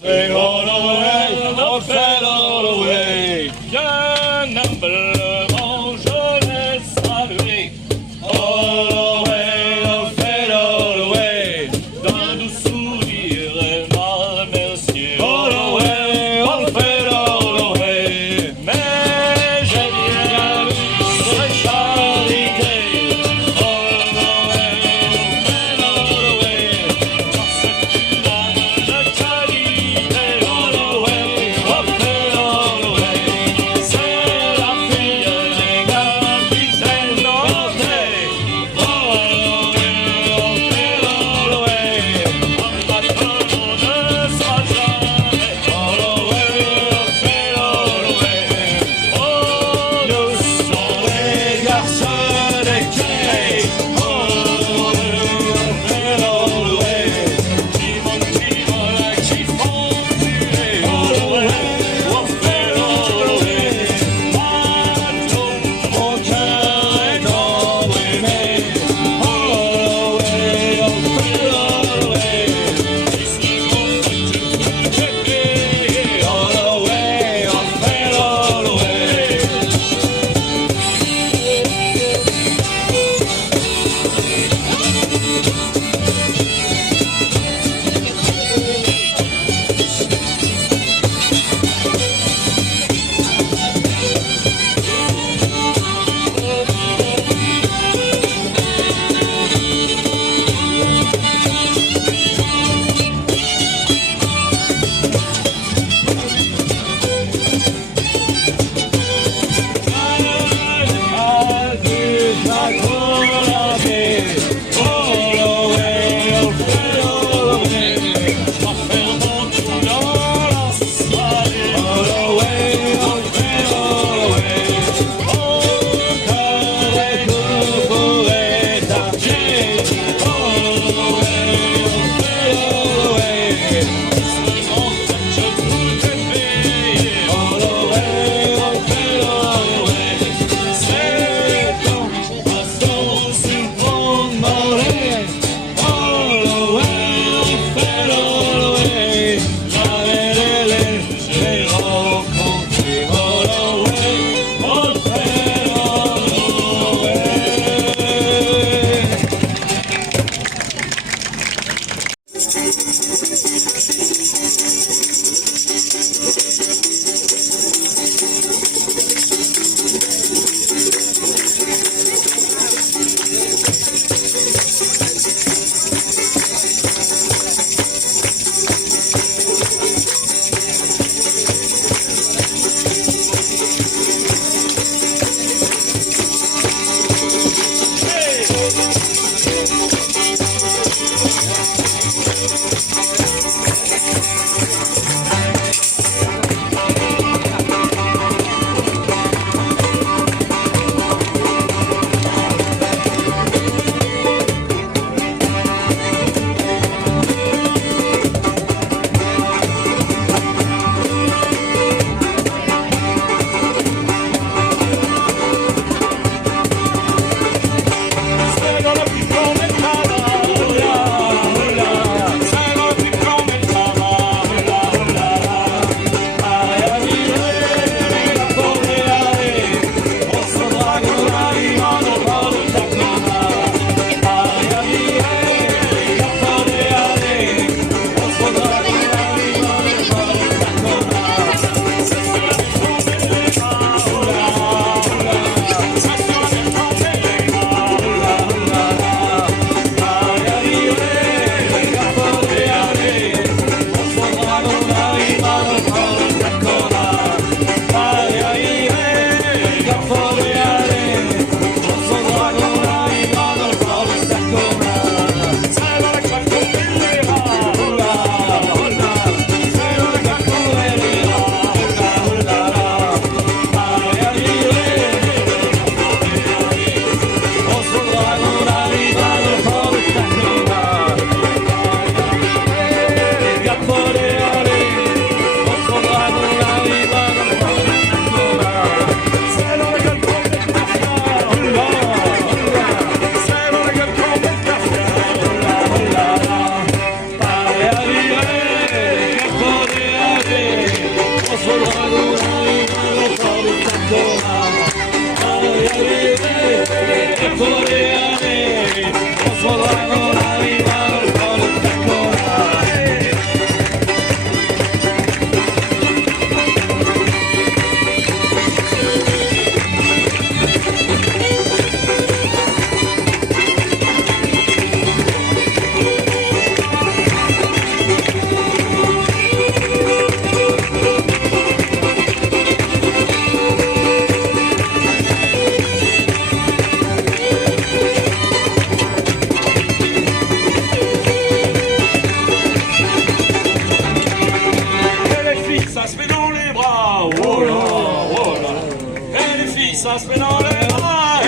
Sing all away, on fait all away. Jeune humble, mon je laisse saluer. All away, on fait all away. D'un doux sourire, elle m'a remercié. All away, on fait all away. Mais j'ai bien vu cette charité. All away, on fait all away. Dans cette âme de qualité. Et les filles, ça se met dans les bras.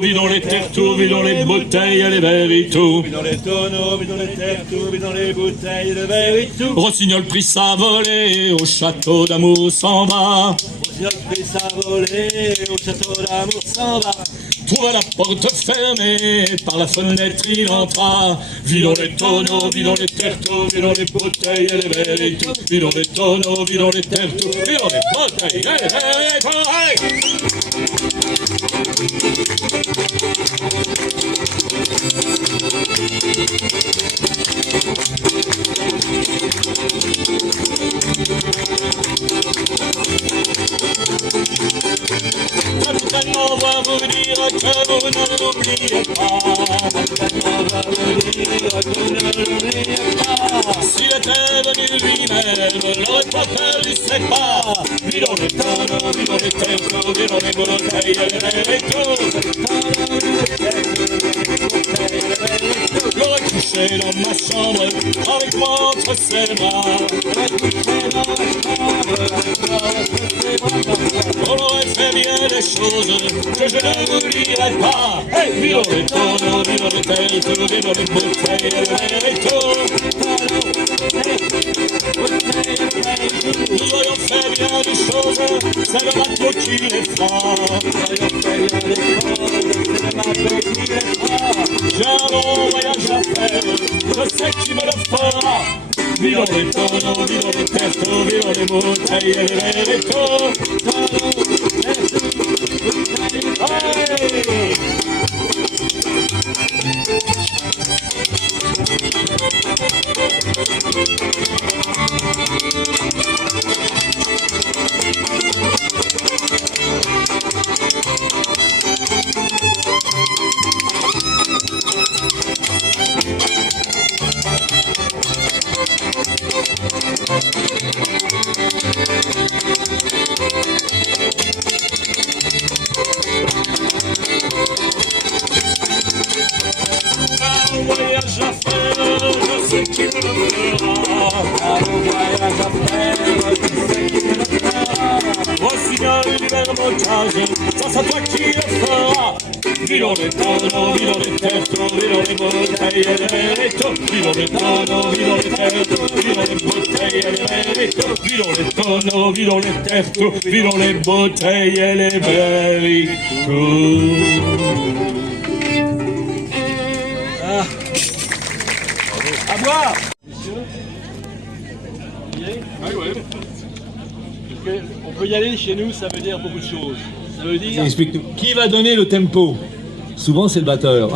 Vidons les terres-tours, vidons les bouteilles, les verres et tout. Vidons les tonneaux, vidons les terres-tours, vidons les bouteilles, les verres et tout. Rossignol prit sa volée, au château d'amour s'en va. Rossignol prit sa volée, au château d'amour s'en va. Trouva la porte fermée, par la fenêtre il entra. Vidons les tonneaux, vidons les terres-tours, vidons les bouteilles et les verres et tout. Vidons les tonneaux, vidons les terres-tours, vidons les bouteilles et les verres et tout. Hey! On va vous dire que vous ne l'oubliez pas. On va vous dire que vous ne l'oubliez pas. S'il était venu lui-même, l'aurait pas fait du pas. Vidons les tonneaux, vidons les terres-tours, vidons les bouteilles et les verres et tout. J'aurais couché dans ma chambre avec moi entre ses bras. On aurait fait bien des choses que je ne vous dirai pas. Hey, vidons les tonneaux, vidons les terres-tours, vidons les bouteilles et les verres et tout. Nous aurions fait bien des choses, c'est le matelot qui les fera. J'ai un long voyage à faire, je sais qui me le fera. Vidons les tonneaux, vidons les terres-tours, vidons les bouteilles et les verres et tout. Hey! Rossignol du verbotage, ça c'est toi qui le feras. Vidons les tonneaux, vidons les terres-tours, vidons les bouteilles et les verres et tout. Vidons les tonneaux, vidons les terres-tours, vidons les bouteilles et les verres et tout. Vidons les tonneaux, vidons les terres-tours, vidons les bouteilles et les verres et tout. À boire. On peut y aller chez nous, ça veut dire beaucoup de choses. Ça veut dire... Explique-nous. Qui va donner le tempo? Souvent, c'est le batteur.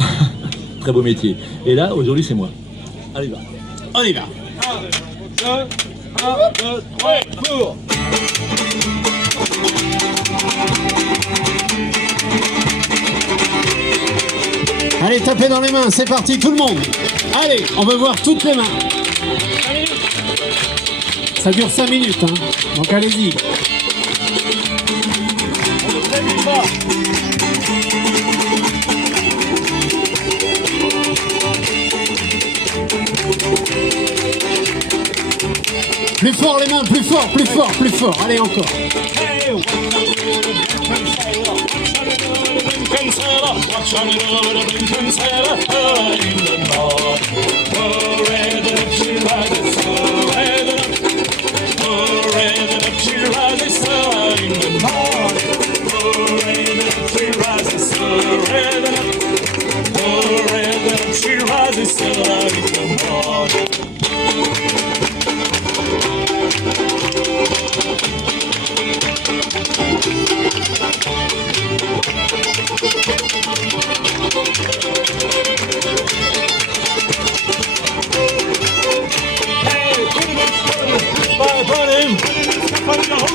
Très beau métier. Et là, aujourd'hui, c'est moi. Allez, va. On y va. 1, 2, 3, pour. Allez, tapez dans les mains, c'est parti tout le monde. Allez, on veut voir toutes les mains. Ça dure 5 minutes, hein. Donc allez-y. Plus fort les mains, plus fort, plus fort, plus fort. Allez encore.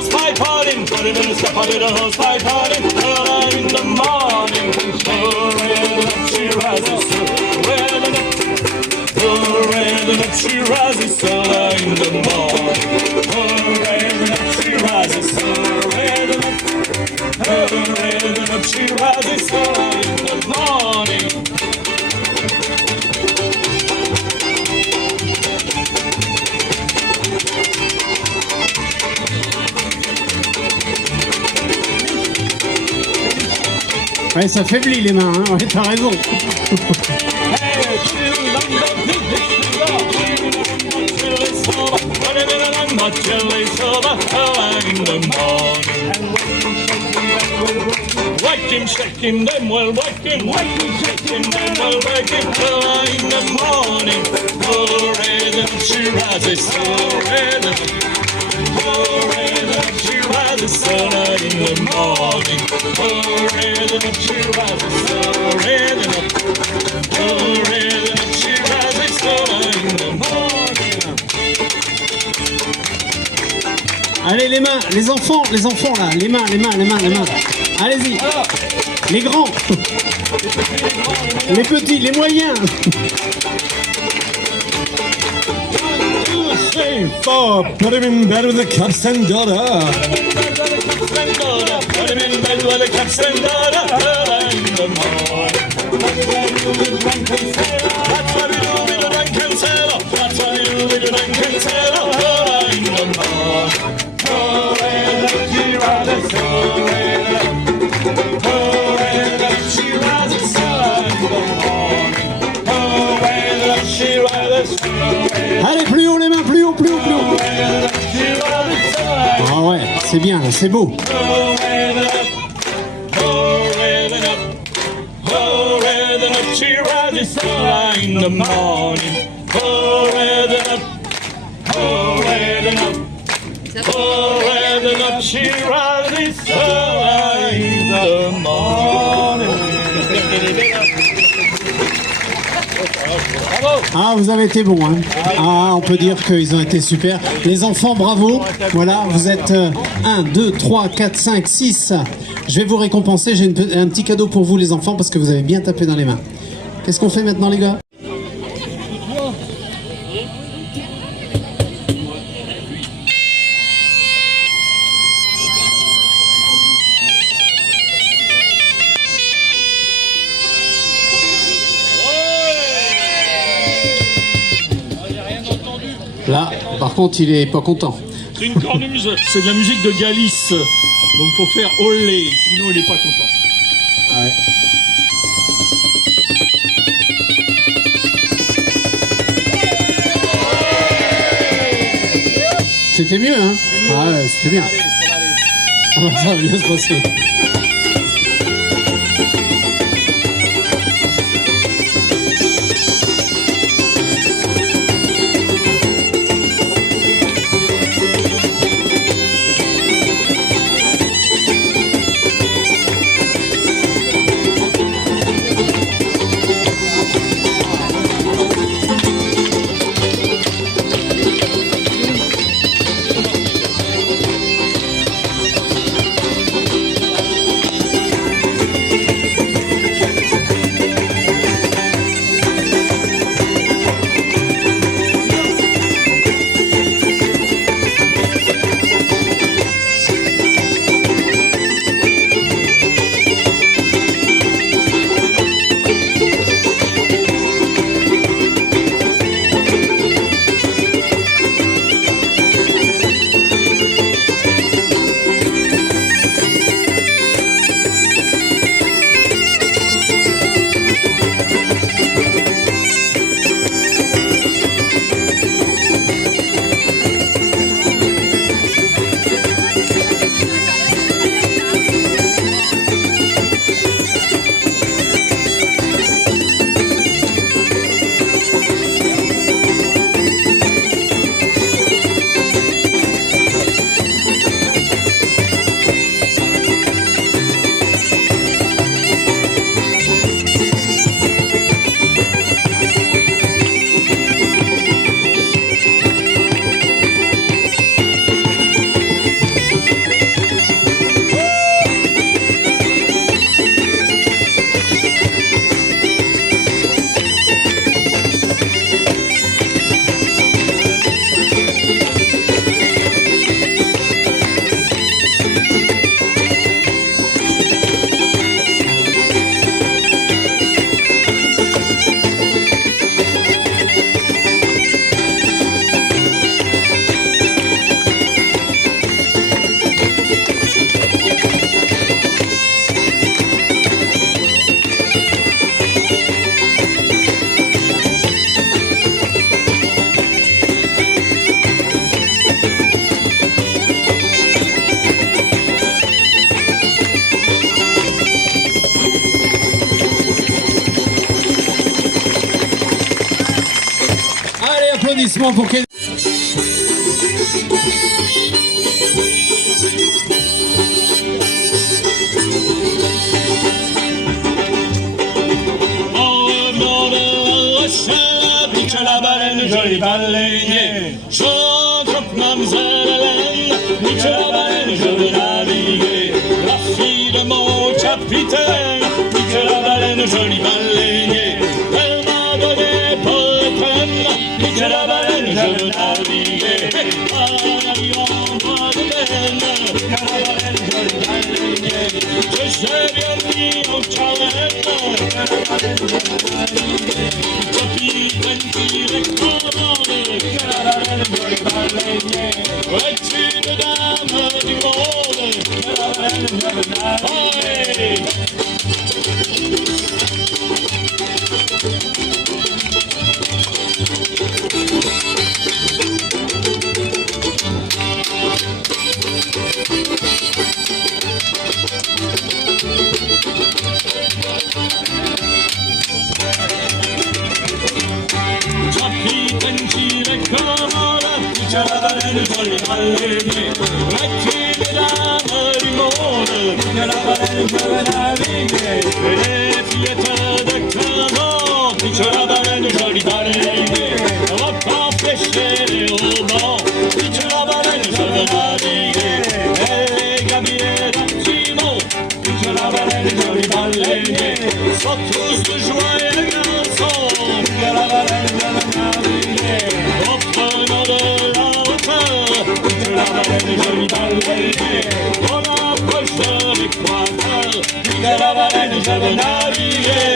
Pipe on him! party, little step on the horse pipe party. Early in the morning, she rises, she rises early in the morning. She rises, she rises early in the morning. Ouais, ça faiblit les mains, hein. Ouais, t'as raison. Wake him, shake him, then we'll wake him. Wake him, shake him, then we'll wake him. Early in the morning, oh, red she rises, so red. Oh, red she rises, early in the morning. Oh, red she rises, so red. Oh, red she rises, early in the morning. Allez les mains, les enfants là, les mains. Allez-y. Les grands. Les petits, les moyens. 1, 2, 3, 4, put him in bed with the cups and daughter. Put him in bed with the cups and daughter. Early in the morning. That's what we do with the drunken sailor. That's what we do with the drunken sailor. Early in the morning. Oh, red she rises, oh, red. Oh, red she rises early in the morning. Oh, red she rises, oh, red. Allez, plus haut les mains, plus haut. Ah ouais, c'est bien, là, c'est beau. She rises early in the morning. Oh, red up. Oh, red up. Oh, red up. She rises early in the morning. Ah, vous avez été bons, hein. Ah, on peut dire qu'ils ont été super. Les enfants, bravo. Voilà, vous êtes 1, 2, 3, 4, 5, 6. Je vais vous récompenser. J'ai un petit cadeau pour vous, les enfants, parce que vous avez bien tapé dans les mains. Qu'est-ce qu'on fait maintenant, les gars? Là, par contre, il est pas content. C'est une cornemuse, c'est de la musique de Galice. Donc faut faire olé, sinon il est pas content. Ouais. C'était mieux, hein? Ah ouais, c'était bien. Ah, ça va bien se passer. applaudissements pour Kenny. La baleine, jolie baleinier, je croque mademoiselle Hélène, nique la baleine, je veux naviguer, la fille de mon capitaine, nique la baleine, jolie baleinier, elle m'a donné pour le peine, nique la baleine, je veux naviguer, à la navire en bois de laine, nique la baleine, jolie baleinier, je sais bien mis en carène, nique la baleine, je veux naviguer, capitaine tire commande, que la baleine, jolie baleinier, es-tu une dame du monde, que la baleine, je veux naviguer. Capitaine tire commande, que la baleine, jolie baleinier, es-tu une dame du monde, que la baleine, je veux naviguer. Et les fillettes de 15 ans, que la baleine, jolie baleinier, on va pas pêcher au banc, que la baleine, je veux naviguer. Et les gabiers d'Antimo, que la baleine, jolie baleinier, sont tous de joyeux garçons, que la baleine, je veux naviguer. En prenant de la hauteur, que la baleine, jolie baleinier, on approche de l'équateur, que la baleine, je veux naviguer.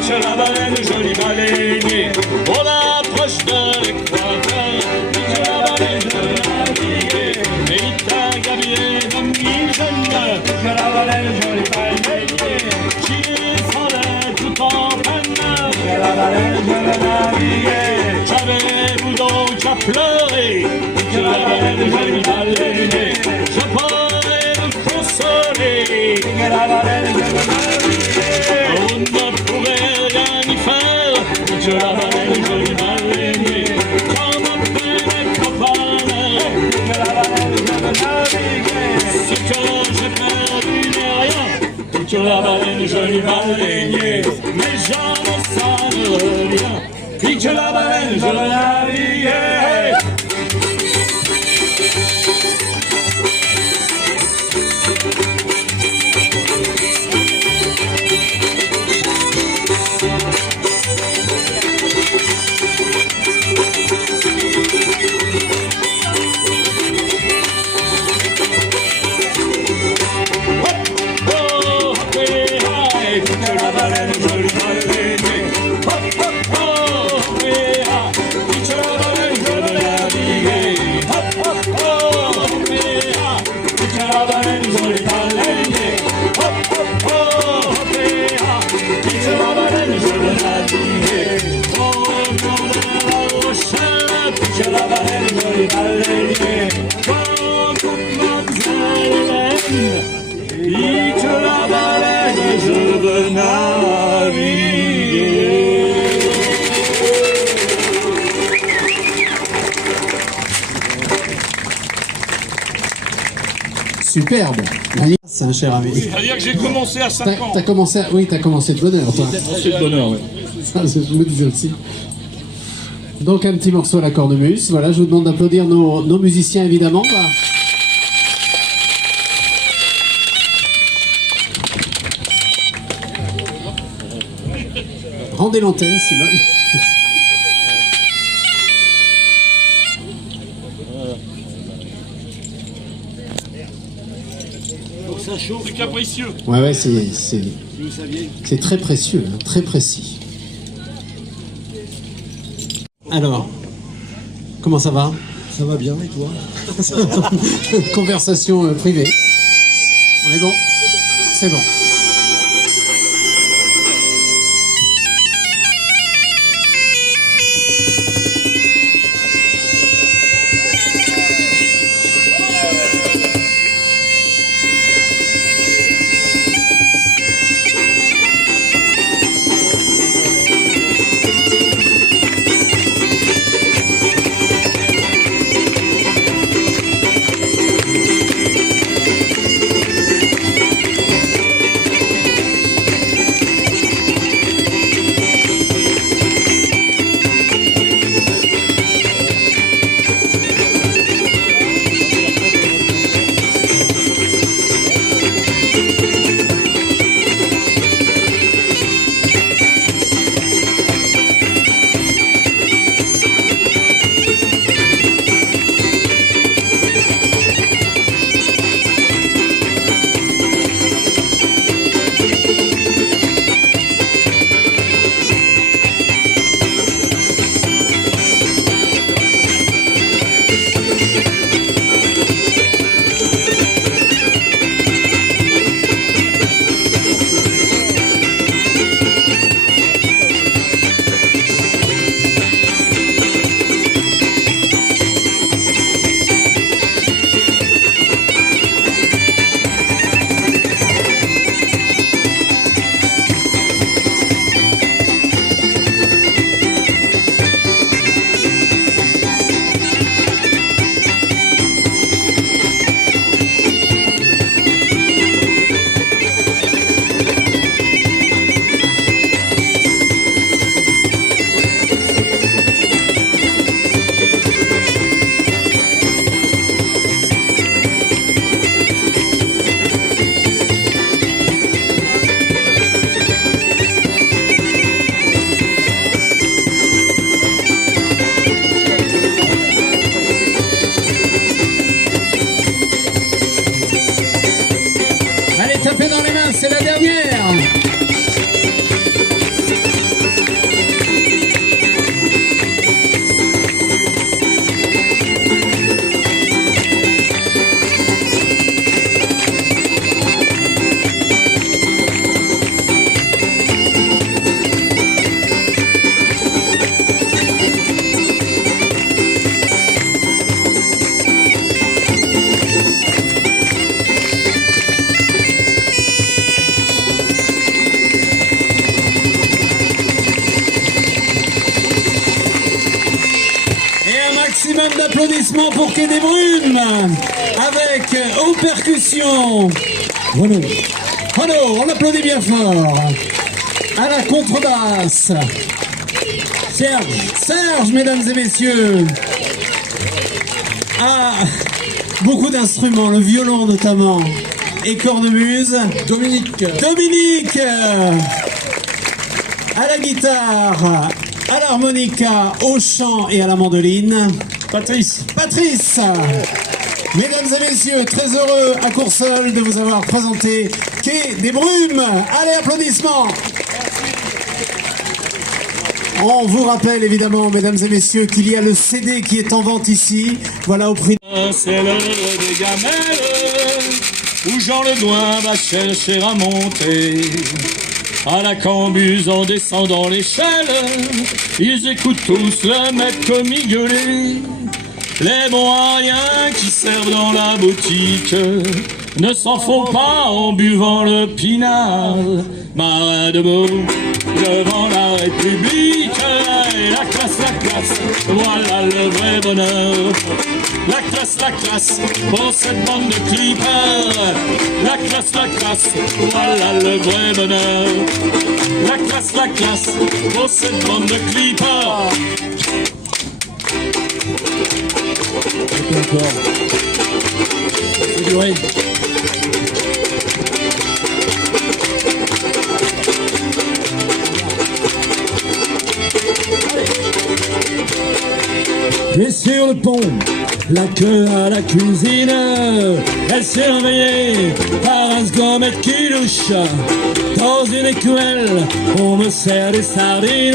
Que la baleine, jolie baleinier, on approche de l'équateur, que la baleine, je veux naviguer. Et ta gabier d'amis jeunes, que la baleine, jolie baleinier, qui fallait tout en peine, que la baleine, je veux naviguer. J'avais-vous donc à pleurer, que la baleine, jolie baleinier, je pourrais vous consoler, que la baleine, je veux naviguer. On ne pourrait rien y faire, que la baleine, jolie baleinier, quand ma peine est copain, que la baleine, je veux naviguer. Ce que j'ai perdu n'est rien, que la baleine, jolie baleinier, mais jamais ça ne revient, que la baleine, je veux naviguer. Superbe. C'est un cher ami. C'est-à-dire que j'ai commencé à 5 ans. T'as commencé, oui, t'as commencé de bonne heure, toi. C'est de bonheur, oui. Ça, je me disais aussi. Donc un petit morceau à la cornemuse. Voilà, je vous demande d'applaudir nos musiciens évidemment. Rendez l'antenne, Simone. C'est capricieux. Ouais, c'est très précieux, hein, très précis. Alors, comment ça va? Ça va bien, et toi? Conversation privée. On est bon? C'est bon. Tapez dans les mains, c'est la dernière. Maximum d'applaudissements pour Quai des Brumes, avec aux percussions Renaud, on applaudit bien fort. À la contrebasse Serge, mesdames et messieurs. À beaucoup d'instruments, le violon notamment, et cornemuse Dominique. À la guitare, à l'harmonica, au chant et à la mandoline, Patrice. Mesdames et messieurs, très heureux à Courseulles de vous avoir présenté Quai des Brumes. Allez, applaudissements. On vous rappelle évidemment, mesdames et messieurs, qu'il y a le CD qui est en vente ici. Voilà, au prix. C'est l'heure des gamelles où Jean Le Doin va chercher à monter. À la Cambuse en descendant l'échelle, ils écoutent tous le maître migueuler. Les bons à rien qui servent dans la boutique ne s'en font pas en buvant le pinard. Marin debout devant la République, et la classe, voilà le vrai bonheur. La classe, pour cette bande de clippers. La classe, voilà le vrai bonheur. La classe, pour cette bande de clippers. C'est duré. Et sur le pont, la queue à la cuisine, elle s'est réveillée par un sgomètre qui louche. Dans une écuelle, on me sert des sardines,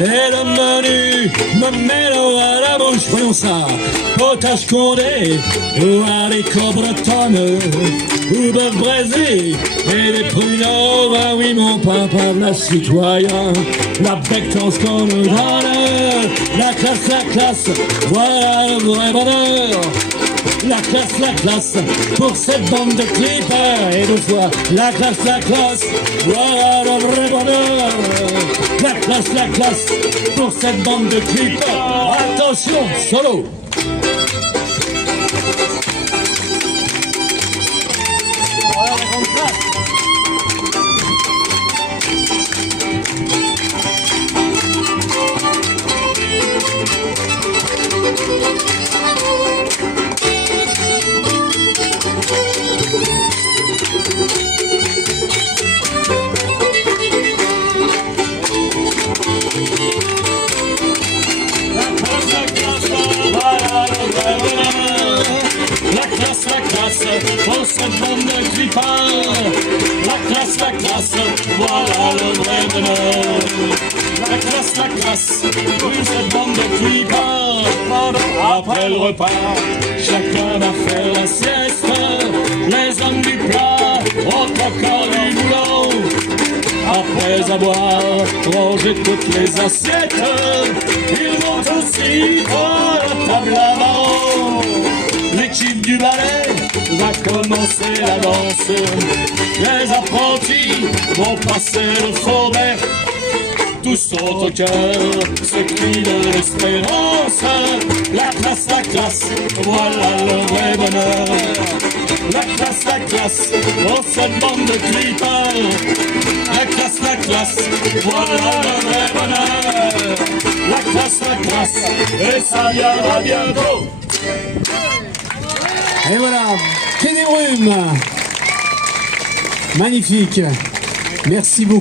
et le menu me met l'eau à la bouche. dimanche, voyons ça. Potage condé, ou haricots bretonnes, ou bœuf braisé, et des pruneaux. Ah oui, mon papa, la citoyen, la bectance qu'on nous donne. La classe, voilà le vrai bonheur. La classe, pour cette bande de clippers. Et deux fois, la classe, voilà le vrai bonheur. La classe, pour cette bande de clippers. Attention, solo. Pour cette bande de clippers. La classe, voilà le vrai bonheur. La classe, pour cette bande de clippers. Après le repas, chacun va faire la sieste. Les hommes du plat ont encore du boulot. Après avoir rangé toutes les assiettes, ils vont aussi à la table avant. L'équipe du ballet va commencer la danse. Les apprentis vont passer le faubourg. Tous sont au cœur, ce cri de l'espérance. La classe, voilà le vrai bonheur. La classe, pour cette bande de clippers. La classe, voilà le vrai bonheur. La classe, et ça viendra bientôt. Et voilà, Kenny Brume. Magnifique. Merci beaucoup.